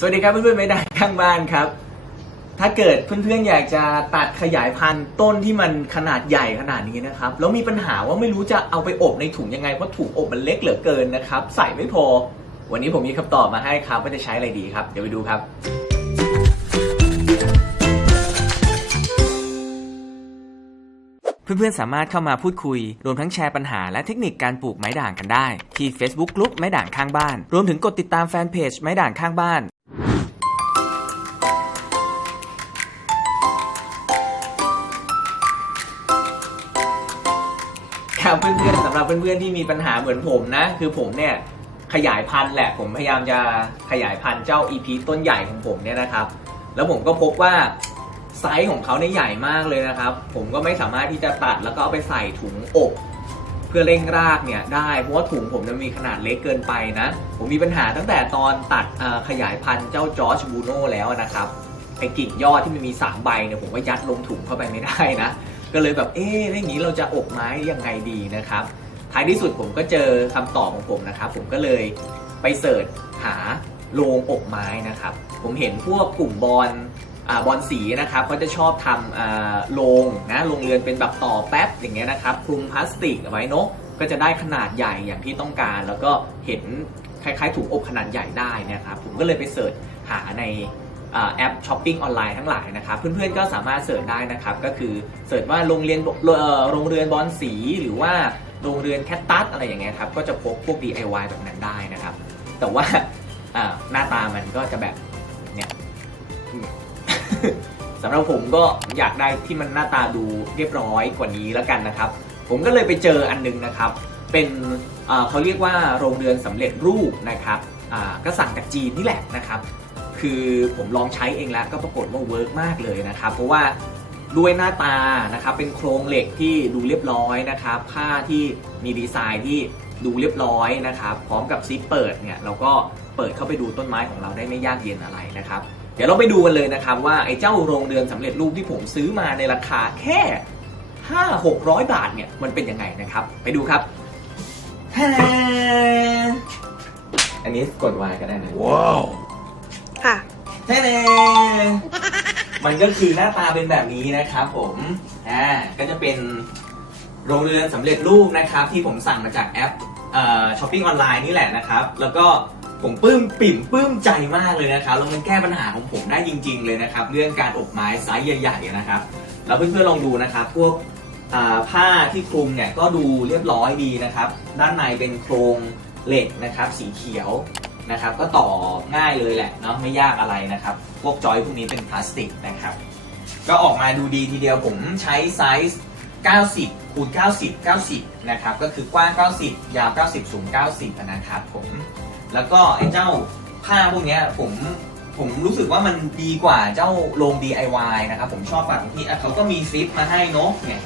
สวัสดีครับเพื่อนๆไม่ได้ข้างบ้านครับ ถ้าเกิดเพื่อนๆอยากจะตัดขยายพันธุ์ต้นที่มันขนาดใหญ่ขนาดนี้นะครับแล้วมีปัญหาว่าไม่รู้จะเอาไปอบในถุงยังไงเพราะถุงอบมันเล็กเหลือเกินนะครับ ใส่ไม่พอ วันนี้ผมมีคำตอบมาให้ครับว่าจะใช้อะไรดีครับ เดี๋ยวไปดูครับ เพื่อนๆสามารถเข้ามาพูดคุย รวมทั้งแชร์ปัญหาและเทคนิคการปลูกไม้ด่างกันได้ ที่ Facebook กลุ่มไม้ด่างข้างบ้าน รวมถึงกดติดตามแฟนเพจไม้ด่างข้างบ้าน เพื่อนๆที่มีปัญหาเหมือนผมนะ คือผมเนี่ยขยายพันธุ์แหละ ผมพยายามจะขยายพันธุ์เจ้า EP ต้นใหญ่ของผมเนี่ยนะครับ แล้วผมก็พบว่าไซส์ของเขาเนี่ยใหญ่มากเลยนะครับ ผมก็ไม่สามารถที่จะตัดแล้วก็เอาไปใส่ถุงอบ เพื่อเร่งรากเนี่ยได้ เพราะว่าถุงผมเนี่ยมีขนาดเล็กเกินไปนะ ผมมีปัญหาตั้งแต่ตอนตัดขยายพันธุ์เจ้าจอร์จบูโน่แล้วนะครับไอ้กิ่งยอดที่มันมีสามใบเนี่ยผมก็ยัดลงถุงเข้าไปไม่ได้นะ ก็เลยแบบเอ๊ะอย่างนี้เราจะอบไม้ยังไงดีนะครับ ท้ายที่สุดผมก็เจอคำตอบของผมนะครับ ผมก็เลยไปเสิร์ชหาโรงอบไม้นะครับ ผมเห็นพวกกลุ่มบอลอ่าบอลสีนะครับเขาจะชอบทำอ่าโรงนะโรงเรือนเป็นแบบต่อแป๊บอย่างเงี้ยนะครับคลุมพลาสติกเอาไว้เนอะก็จะได้ขนาดใหญ่อย่างที่ต้องการ แล้วก็เห็นคล้ายๆถุงอบขนาดใหญ่ได้นะครับผมก็เลยไปเสิร์ชหาใน แอปช้อปปิ้งออนไลน์ทั้งหลายนะครับเพื่อนๆก็สามารถเสิร์ชได้นะครับก็คือเสิร์ชว่าโรงเรียนโรงเรือนบอลสีหรือว่าโรงเรือนแคตตัสอะไรอย่างเงี้ยครับก็จะพบพวก DIY แบบนั้นได้นะครับ แต่ว่าหน้าตามันก็จะแบบเนี่ยสำหรับผมก็อยากได้ที่มันหน้าตาดูเรียบร้อยกว่านี้แล้วกันนะครับ ผมก็เลยไปเจออันนึงนะครับ เป็นเขาเรียกว่าโรงเรือนสำเร็จรูปนะครับก็สั่งจากจีนนี่แหละนะครับ คือผมลองใช้เองแล้วก็ปรากฏว่าเวิร์กมากเลยนะครับ เพราะว่าด้วยหน้าตานะครับเป็นโครงเหล็กที่ดูเรียบร้อยนะครับผ้าที่มีดีไซน์ที่ดูเรียบร้อยนะครับ พร้อมกับซิปเปิดเนี่ยเราก็เปิดเข้าไปดูต้นไม้ของเราได้ไม่ยากเย็นอะไรนะครับ เดี๋ยวเราไปดูกันเลยนะครับว่าไอ้เจ้าโรงเรือนสำเร็จรูปที่ผมซื้อมาในราคาแค่ 5 600 บาทเนี่ยมันเป็นยังไงนะครับ ไปดูครับแท้อันนี้กดวายก็ได้นะ ค่ะแท้มันก็คือหน้าตาเป็นแบบนี้นะครับผมอ่าก็จะเป็นโรงเรือนสำเร็จรูปนะครับ ที่ผมสั่งมาจากแอปช้อปปิ้งออนไลน์นี่แหละนะครับ แล้วก็ผมปลื้มปิ่มปลื้มใจมากเลยนะครับแล้วมันแก้ปัญหาของผมได้จริง ๆ เลยนะครับ เรื่องการอบไม้ไซส์ใหญ่ๆนะครับแล้วเพื่อนๆลองดูนะครับ พวกอ่าผ้าที่คลุมเนี่ยก็ดูเรียบร้อยดีนะครับ ด้านในเป็นโครงเหล็กนะครับ สีเขียว นะครับ ก็ต่อง่ายเลยแหละเนาะไม่ยากอะไรนะครับ พวกจอยพวกนี้เป็นพลาสติกนะครับ ก็ออกมาดูดีทีเดียวผมใช้ไซส์ 90คูณ90 90 นะครับ ก็คือกว้าง 90 ยาว 90 สูง 90 นะครับผม แล้วก็ไอ้เจ้าผ้าพวกนี้ผมผมรู้สึกว่ามันดีกว่าเจ้าโรง DIY นะครับ ผมชอบฝั่งที่เขาก็มีซิปมาให้เนอะเนี่ย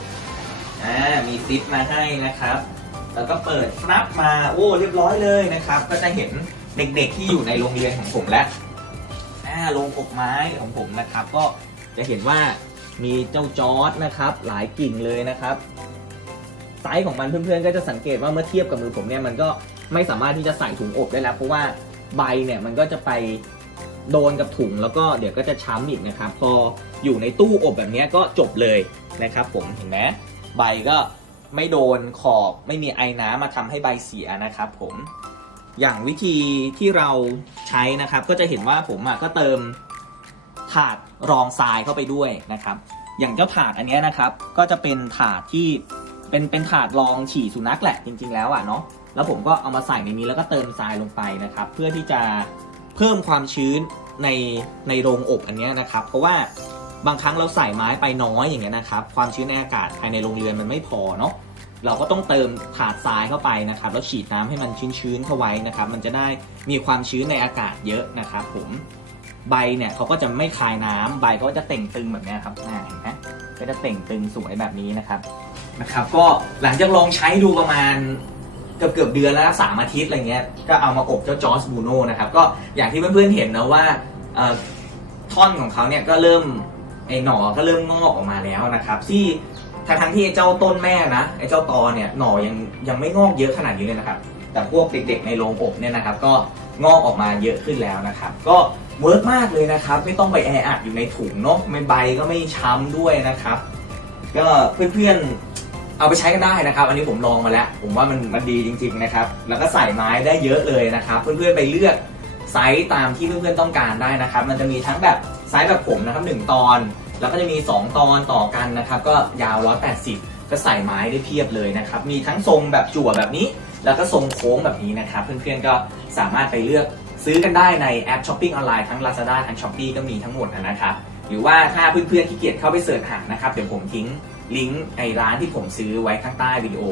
อ่ามีซิปมาให้นะครับ แล้วก็เปิดฟลับมาโอ้เรียบร้อยเลยนะครับ ก็จะเห็น เด็กๆที่อยู่ในโรงเรียนของผมแล้วอ่าโรงอบไม้ของผมนะครับ ก็จะเห็นว่ามีเจ้าจอร์ดนะครับ หลายกิ่งเลยนะครับไซส์ของมันเพื่อนๆก็จะสังเกตว่าเมื่อเทียบกับมือผมเนี่ยมันก็ไม่สามารถที่จะใส่ถุงอบได้แล้วเพราะว่าใบเนี่ยมันก็จะไปโดนกับถุงแล้วก็เดี๋ยวก็จะช้ำอีกนะครับ พออยู่ในตู้อบแบบนี้ก็จบเลยนะครับ ผมเห็นไหมใบก็ไม่โดนขอบไม่มีไอ้น้ำมาทำให้ใบเสียนะครับ ผม อย่างวิธีที่เราใช้นะครับ ก็จะเห็นว่าผมอะก็เติมถาดรองทรายเข้าไปด้วยนะครับ อย่างเจ้าถาดอันนี้นะครับ ก็จะเป็นถาดที่เป็นเป็นถาดรองฉี่สุนัขแหละจริง ๆ แล้วอะเนาะแล้วผมก็เอามาใส่ในนี้แล้วก็เติมทรายลงไปนะครับ เพื่อที่จะเพิ่มความชื้นในในโรงอบอันนี้นะครับ เพราะว่าบางครั้งเราใส่ไม้ไปน้อยอย่างเงี้ยนะครับ ความชื้นในอากาศภายในโรงเรือนมันไม่พอเนาะ เราก็ต้องเติมถาดทรายเข้าไปนะครับแล้วฉีดน้ำให้มันชื้นๆเข้าไว้นะครับ มันจะได้มีความชื้นในอากาศเยอะนะครับผมใบเนี่ยเขาก็จะไม่คายน้ำใบก็จะเต่งตึงแบบนี้ครับเห็นไหมก็จะเต่งตึงสวยแบบนี้นะครับนะครับ ก็หลังจากลองใช้ดูประมาณเกือบเกือบเดือนแล้วสามอาทิตย์อะไรเงี้ยก็เอามาอบเจ้าจอร์สบูโน่นะครับก็อย่างที่เพื่อนๆเห็นนะว่าท่อนของเขาเนี่ยก็เริ่มไอหน่อก็เริ่มงอกออกมาแล้วนะครับที่ ทั้งทั้งที่เจ้าต้นแม่นะไอ้เจ้าตอเนี่ยหน่อยังยังไม่งอกเยอะขนาดนี้เลยนะครับ แต่พวกเด็กๆในโรงอบเนี่ยนะครับ ก็งอกออกมาเยอะขึ้นแล้วนะครับ ก็เวิร์กมากเลยนะครับ ไม่ต้องไปแออัดอยู่ในถุงเนาะไม่ใบก็ไม่ช้ำด้วยนะครับ ก็เพื่อนๆเอาไปใช้กันได้นะครับ อันนี้ผมลองมาแล้ว ผมว่ามันมันดีจริง ๆนะครับ แล้วก็ใส่ไม้ได้เยอะเลยนะครับ เพื่อนๆไปเลือกไซส์ตามที่เพื่อนๆต้องการได้นะครับ มันจะมีทั้งแบบไซส์แบบผมนะครับหนึ่งตอน แล้วก็จะมี 2 ตอนต่อกันนะครับ ก็ยาว 180 ก็ใส่ไม้ได้เพียบเลยนะครับ มีทั้งทรงแบบจั่วแบบนี้ แล้วก็ทรงโค้งแบบนี้นะครับ เพื่อนๆก็สามารถไปเลือกซื้อกันได้ในแอปช้อปปิ้งออนไลน์ทั้ง Lazada ทั้ง Shopee ก็มีทั้งหมดนะครับหรือว่าถ้าเพื่อนๆขี้เกียจเข้าไปเสิร์ชหานะครับ เดี๋ยวผมทิ้งลิงก์ไอร้านที่ผมซื้อไว้ข้างใต้วิดีโอ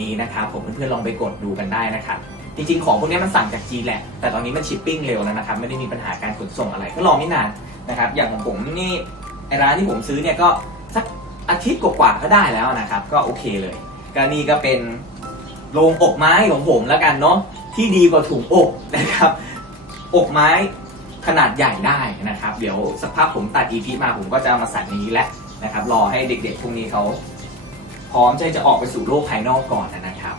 นี้นะครับ ผมเพื่อนๆลองไปกดดูกันได้นะครับจริงๆ ของพวกนี้มันสั่งจากจีนแหละ แต่ตอนนี้มันชิปปิ้งเร็วแล้วนะครับ ไม่ได้มีปัญหาการขนส่งอะไรก็รอไม่นานนะครับ อย่างของผมนี่ ไอร้านที่ผมซื้อเนี่ยก็สักอาทิตย์กว่าๆก็ได้แล้วนะครับ ก็โอเคเลยก็นี่ก็เป็นโรงอกไม้ของผมแล้วกันเนาะที่ดีกว่าถุงอกนะครับ อกไม้ขนาดใหญ่ได้นะครับ เดี๋ยวสักพักผมตัด EP มาผมก็จะเอามาใส่ในนี้แหละนะครับ รอให้เด็กๆพวกนี้เขาพร้อมที่จะออกไปสู่โลกภายนอกก่อนนะครับ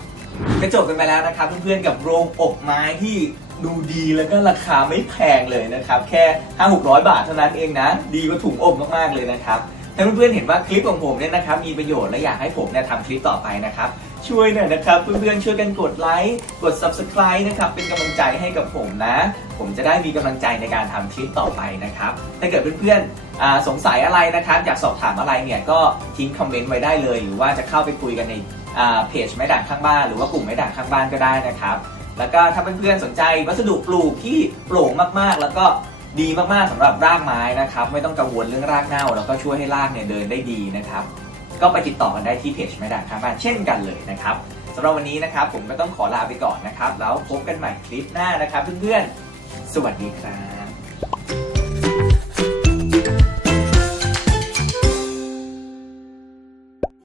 ก็จบกันไปแล้วนะครับ เพื่อนๆกับโรงอบไม้ที่ ดูดีแล้วก็ราคาไม่แพงเลยนะครับ แค่ 5 6 0 0 บาทเท่านั้นเองนะ ดีกว่าถุงอบมากๆเลยนะครับถ้าเพื่อนๆเห็นว่าคลิปของผมเนี่ยนะครับมีประโยชน์และอยากให้ผมเนี่ยทำคลิปต่อไปนะครับช่วยหน่อยนะครับ เพื่อนๆช่วยกันกดไลค์กด subscribe นะครับเป็นกำลังใจให้กับผมนะ ผมจะได้มีกำลังใจในการทำคลิปต่อไปนะครับถ้าเกิดเพื่อนๆสงสัยอะไรนะครับ อยากสอบถามอะไรเนี่ยก็ทิ้งคอมเมนต์ไว้ได้เลย หรือว่าจะเข้าไปคุยกันในเพจไม้ด่างข้างบ้าน หรือว่ากลุ่มไม้ด่างข้างบ้านก็ได้นะครับ แล้วก็ถ้าเพื่อนๆสนใจวัสดุปลูกที่โปร่งมากๆ แล้วก็ดีมากๆสำหรับรากไม้นะครับ ไม่ต้องกังวลเรื่องรากเน่า แล้วก็ช่วยให้รากเนี่ยเดินได้ดีนะครับ ก็ไปติดต่อกันได้ที่เพจไม่ด่างข้างบ้าเช่นกันเลยนะครับสำหรับวันนี้นะครับ ผมก็ต้องขอลาไปก่อนนะครับ แล้วพบกันใหม่คลิปหน้านะครับ เพื่อนๆ สวัสดีครับ